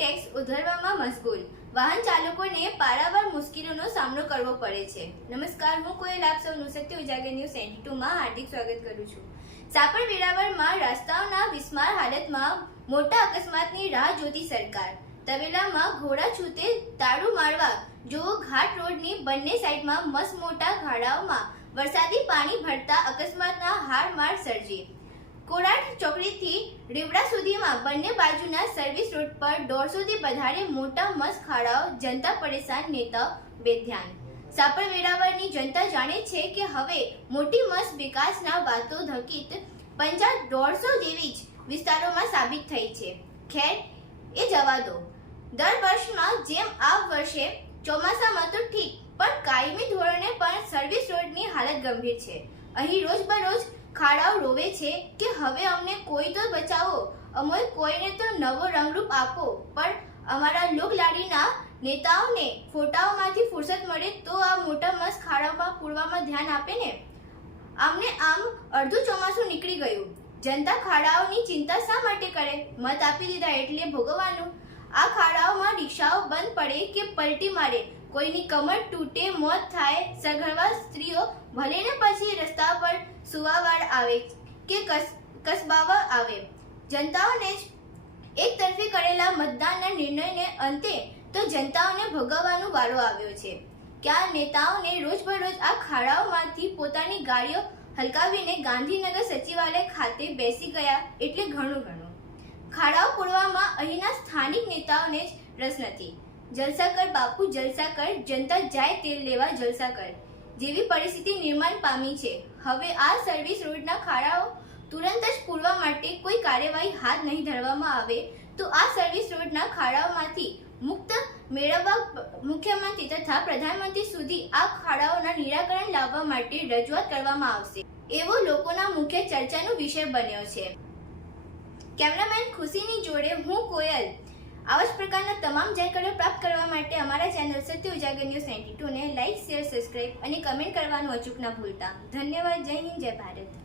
Tax ઉઘરાવવામાં મશગુલ, વાહન ચાલકોને પારાવાર મુશ્કેલીનો સામનો કરવો પડે છે। નમસ્કાર, હું કોયલ આપ સૌનું સત્ય ઉજાગર ન્યૂઝ 92 માં હાર્દિક સ્વાગત કરું છું। સાપર વેરાવળમાં રસ્તાઓના વિસ્માર હાલતમાં મોટા અકસ્માતની રાહ જોતી સરકાર। તવેલામાં ઘોડા છૂતે તાળું મારવા જોવો ઘાટ રોડની બંને સાઈડમાં મસ્ત મોટા ખાડાઓમાં વરસાદી પાણી ભરતા અકસ્માતના હારમાર સર્જી। કોરાટ ચોકડીથી રીવડા સુધીમાં બંને બાજુના સર્વિસ રોડ પર 150 થી વધારે મોટા મસ્ત ખાડાઓ, જનતા પરેશાન, નેતા બેધ્યાન। સાપર વેરાવળની જનતા જાણે છે કે હવે મોટી મસ્ત વિકાસના વાતો ધકીત 50-150 જેવી જ વિસ્તારોમાં સાબિત થઈ છે। ખેર એ જવા દો, દર વર્ષમાં જેમ આ વર્ષે ચોમાસામાં તો ઠીક, પણ કાયમી ધોરણે પણ સર્વિસ રોડની હાલત ગંભીર છે। અહીં રોજબરોજ ખાડાઓ રોવે છે કે હવે અમને કોઈ તો બચાવો, અમે કોઈને તો નવો રંગરૂપ આપો। પણ અમારા લોકલાડીના નેતાઓને ફોટાઓમાંથી ફુરસત મળે તો આ મોટા મસ્ત ખાડાઓમાં પૂરવામાં ધ્યાન આપે ને। આમને આમ અડધું ચોમાસું નીકળી ગયું, જનતા ખાડાઓની ચિંતા શા માટે કરે? મત આપી દીધા એટલે ભોગવવાનું। આ ખાડાઓમાં રિક્ષાઓ બંધ પડે કે પલટી મારે, કોઈની કમર તૂટે, મોત થાય, સગર્ભા સ્ત્રીઓ ભલે ને પછી રસ્તા પર સુવાવાળ આવે કે કસબાવા આવે। જનતાઓને જ એક તરફી કરેલા મતદાનના નિર્ણયને અંતે તો જનતાઓને ભોગવવાનો વારો આવ્યો છે। ક્યાં નેતાઓને રોજબરોજ આ ખાડાઓમાંથી પોતાની ગાડીઓ હલકાવીને ગાંધીનગર સચિવાલય ખાતે બેસી ગયા એટલે ઘણું। ખાડાઓ પૂરવામાં અહીંના સ્થાનિક નેતાઓને જ રસ નથી। જલસા કર બાપુ જલસા કર, જનતા જાય તેલ લેવા જલસા કર જેવી પરિસ્થિતિ નિર્માણ પામી છે। હવે આ સર્વિસ રોડના ખાડાઓ તુરંત જ પૂરવા માટે કોઈ કાર્યવાહી હાથ નહીં ધરવામાં આવે તો આ સર્વિસ રોડના ખાડાઓમાંથી મુક્ત મેળવવા મુખ્યમંત્રી તથા પ્રધાનમંત્રી સુધી આ ખાડાઓના નિરાકરણ લાવવા માટે રજૂઆત કરવામાં આવશે એવો લોકોના મુખ્ય ચર્ચાનો વિષય બન્યો છે। કેમેરામેન ખુશીની જોડે હું કોયલ। આવા જ પ્રકારના તમામ જાણકારીઓ પ્રાપ્ત કરવા માટે અમારા ચેનલ સત્ય ઉજાગર ન્યૂઝ 92 ને લાઇક, શેર, સબસ્ક્રાઇબ અને કમેન્ટ કરવાનું અચૂક ના ભૂલતા। ધન્યવાદ। જય હિન્દ, જય ભારત।